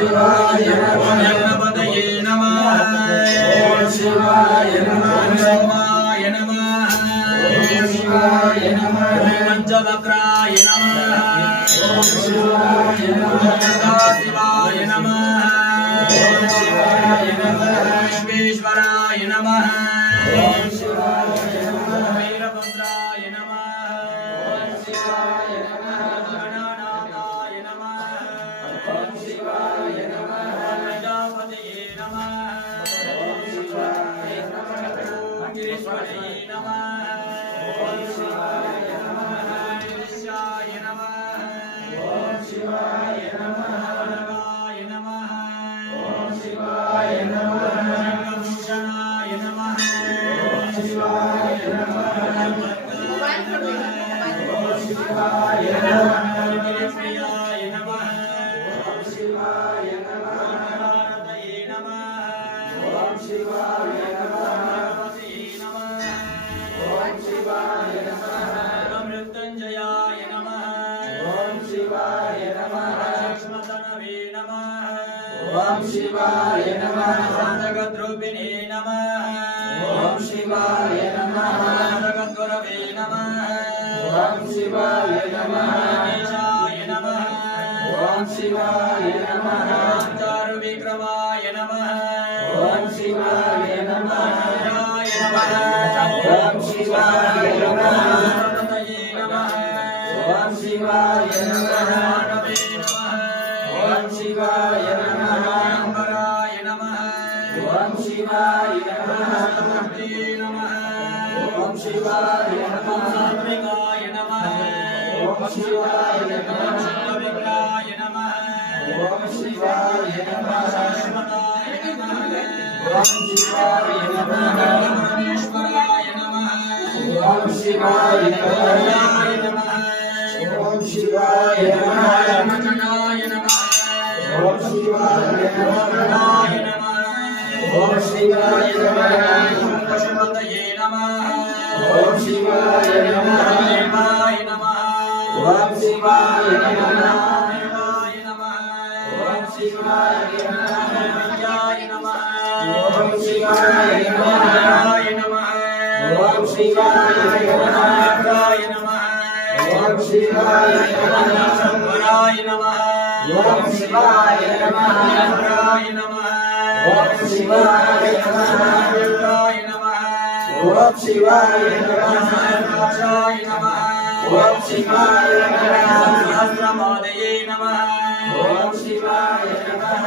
शिवाय गणपतये नमः ॐ शिवाय नमः नमः ॐ शिवाय नमः पञ्चवक्राय नमः ॐ शिवाय नमः शिवाय नमः ॐ शिवाय नमः लक्ष्मणवे नमः ॐ शिवाय नमः जगद्रूपिणे नमः ॐ शिवाय नमः जगद्गुरवे नमः ॐ शिवाय नमः गणेशाय नमः ॐ शिवाय नमः चारुविक्रमाय नमः ॐ शिवाय नमः शिवाय नमः ॐ शिवाय नमः नमः ॐ शिवाय शिवाय नमः ओम शिवाय नमः सर्विकाय नमः ओम शिवाय नमः सर्विकाय नमः ओम शिवाय नमः शाश्वताय नमः ओम शिवाय नमः परमेश्वराय नमः ओम शिवाय नमः ओम शिवाय नमः रमणाय नमः ओम शिवाय नमः ஓம் சிவாய நமः ஓம் பசுமந்தயே நமः ஓம் சிவாய நமः சிவாய நமः ஓம் சிவாய நமः சிவாய ఓం శివాయ నమః ఓం శివాయ నమః రాజాయ నమః ఓం శివాయ నమః సహస్రమోదయే ఓం శివాయ నమః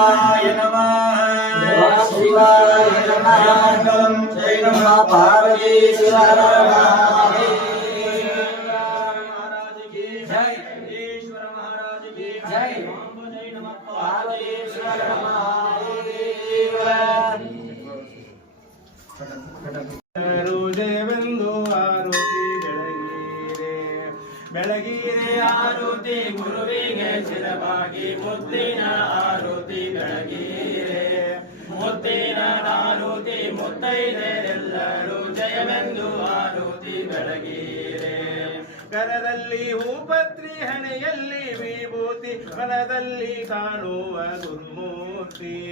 शिवाय नमः शिवाय नमः मङ्गलं जय नमः पार्वती शरणः ಆರುತಿ ಗುರುವಿಗೆ ಶಿರವಾಗಿ ಮುತ್ತಿನ ಆರುತಿ ಬೆಳಗೀರೆ ಮುತ್ತಿನ ಆರುತಿ ಮುತ್ತೈದೆ ಎಲ್ಲರೂ ಜಯವೆಂದು ಆರುತಿ ಬೆಳಗೀರೆ ಕರದಲ್ಲಿ ಹೂಪತ್ರಿ ಹಣೆಯಲ್ಲಿ ವಿಭೂತಿ ಮನದಲ್ಲಿ ಕಾಣುವ ಗುರುಮೂರ್ತಿ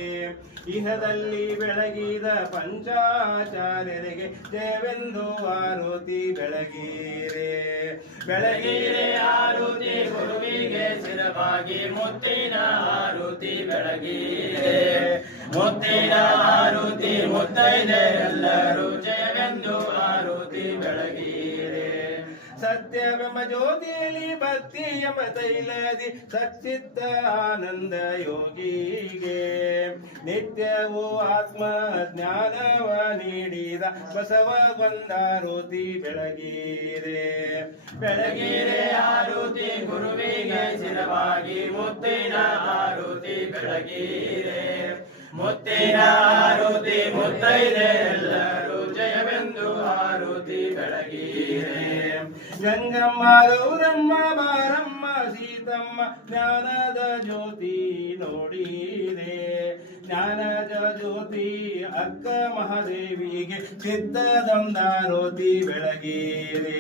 ಇಹದಲ್ಲಿ ಬೆಳಗಿದ ಪಂಚಾಚಾರ್ಯರಿಗೆ ದೇವೆಂದು ಆರುತಿ ಬೆಳಗೀರೆ. ಬೆಳಗೀರೆ ಆರುತಿ ಗುರುವಿಗೆ ಶಿರವಾಗಿ ಮುತ್ತಿನ ಆರುತಿ ಬೆಳಗೀರೆ. ಮುತ್ತಿನ ಆರುತಿ ಮುತ್ತೈದೆ ಎಲ್ಲರೂ ಜಯವೆಂದು ಸತ್ಯವೆಂಬ ಜ್ಯೋತಿಯಲ್ಲಿ ಭಕ್ತಿ ಎಂಬ ತೈಲದಿ ಸಚ್ಚಿತ್ತ ಆನಂದ ಯೋಗಿಗೆ. ನಿತ್ಯವೂ ಆತ್ಮ ಜ್ಞಾನವ ನೀಡಿದ ಬಸವ ಬಂದಾರುತಿ ಬೆಳಗೀರೆ. ಬೆಳಗೀರೆ ಆರುತಿ ಗುರುವಿಗೆ ಶಿರವಾಗಿ ಮುತ್ತಿನ ಆರುತಿ ಬೆಳಗೀರೆ. ಮುತ್ತಿನ ಆರುತಿ ಮುತ್ತೈದೆ ಎಲ್ಲರೂ ಜಯವೆಂದು ಆರುತಿ ಬೆಳಗೀರೆ. ಗಂಗಮ್ಮ ಗೌರಮ್ಮ, ಬಾರಮ್ಮ, ಸೀತಮ್ಮ, ಜ್ಞಾನದ ಜ್ಯೋತಿ ನೋಡಿದೆ. ಜ್ಞಾನದ ಜ್ಯೋತಿ ಅಕ್ಕ ಮಹಾದೇವಿಗೆ ಸಿದ್ಧದಂದಾರೋತಿ ಬೆಳಗೀರೆ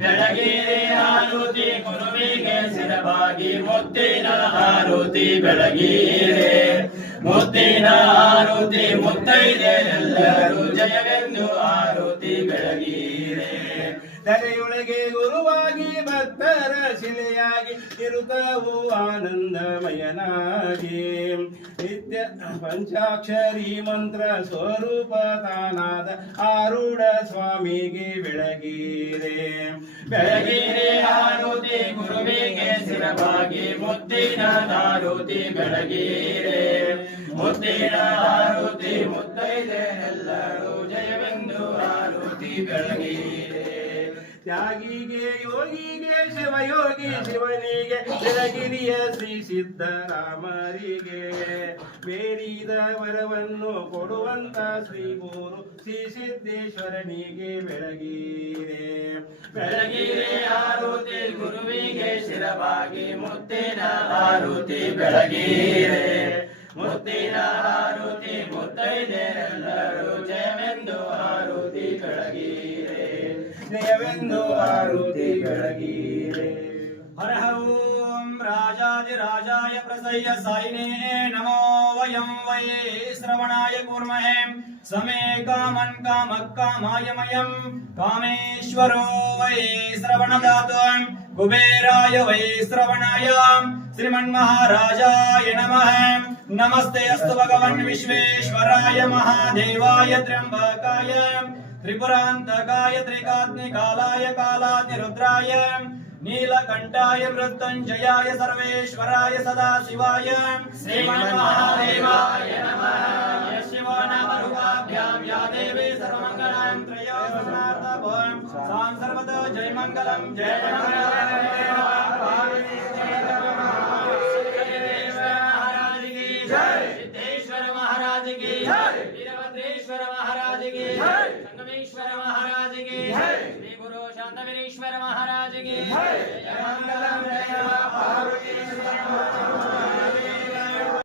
ಬೆಳಗೀರೆ ಆರುತಿ ಗುರುವಿಗೆ ಸಿರಬಾಗಿ ಮುತ್ತಿನ ಆರುತಿ ಬೆಳಗೀರೆ ಮುತ್ತಿನ ಆರುತಿ ಮುತ್ತೈದೆ, ಎಲ್ಲರೂ ಜಯವೆಂದು ಆರುತಿ ಬೆಳಗೀರೆ ಧರೆಯೊಳಗೆ ಗುರುವಾಗಿ ಭಕ್ತರ ಶಿಲೆಯಾಗಿ ಇರುತ್ತವು ಆನಂದಮಯನಾಗಿ. ನಿತ್ಯ ಪಂಚಾಕ್ಷರಿ ಮಂತ್ರ ಸ್ವರೂಪ ತಾನಾದ ಆರೂಢ ಸ್ವಾಮಿಗೆ ಬೆಳಗಿರೆ. ಬೆಳಗಿರೆ ಆರುತಿ ಗುರುವಿಗೆ ಸ್ಥಿರವಾಗಿ ಮುದ್ದಿನ ಆರುತಿ ಬೆಳಗಿರೆ. ಮುದ್ದಿನ ಆರುತಿ ಮುತ್ತೈದೆ, ಎಲ್ಲರೂ ಜಯವೆಂದು ಆರುತಿ ಬೆಳಗೀರೆ. ತ್ಯಾಗಿಗೆ ಯೋಗಿಗೆ, ಶಿವಯೋಗಿ ಶಿವನಿಗೆ ಜಲಗಿರಿಯ ಶ್ರೀ ಸಿದ್ದರಾಮರಿಗೆ. ಬೇರಿದ ವರವನ್ನು ಕೊಡುವಂತ ಶ್ರೀ ಗುರು ಶ್ರೀ ಸಿದ್ದೇಶ್ವರನಿಗೆ ಬೆಳಗಿರೆ. ಬೆಳಗಿರೆ ಆರುತಿ ಗುರುವಿಗೆ ಶಿರವಾಗಿ ಮುತ್ತಿನ ಆರುತಿ ಬೆಳಗಿರೆ. ಮುತ್ತಿನ ಆರುತಿ ಮುತ್ತೈದೆರೆಲ್ಲರೂ ಜಯವೆಂದು ಜಯವೆಂದು ಆರುತಿ ಬೆಳಗೀರೆ ಹರ ಓಂ ರಾಜಾದಿರಾಜಾಯ ಪ್ರಸಯ್ಯ ಸಾಯಿನೇ ನಮೋ ವಯಂ ವೈ ಶ್ರವಣಾಯ ಕೂರ್ಮಹೇ ಸಮೇ ಕಾಮನ್ ಕಾಮ ಕಾಮಾಯ ಮಯಂ ಕಾಮೇಶ್ವರೋ ವೈ ಶ್ರವಣದಾತು ಕುಬೇರಾಯ ವೈ ಶ್ರವಣಾಯ ಶ್ರೀಮನ್ಮಹಾರಾಜಾಯ ನಮಃ ನಮಸ್ತೆ ಅಸ್ತು ಭಗವನ್ ವಿಶ್ವೇಶ್ವರಾಯ ಮಹಾದೇವಾಯ ತ್ರ್ಯಂಬಕಾಯ त्रिपुरान्तकाय त्रिकात्मिकालाय कालातिरुद्राय नीलकण्ठाय मृत्युञ्जयाय सर्वेश्वराय सदाशिवाय श्रीमन्महादेवाय नमः यः शिवो नामरूपाभ्यां या देवी सर्वमङ्गलां त्रयो समार्थभवं सां सर्वतो जयमङ्गलं जय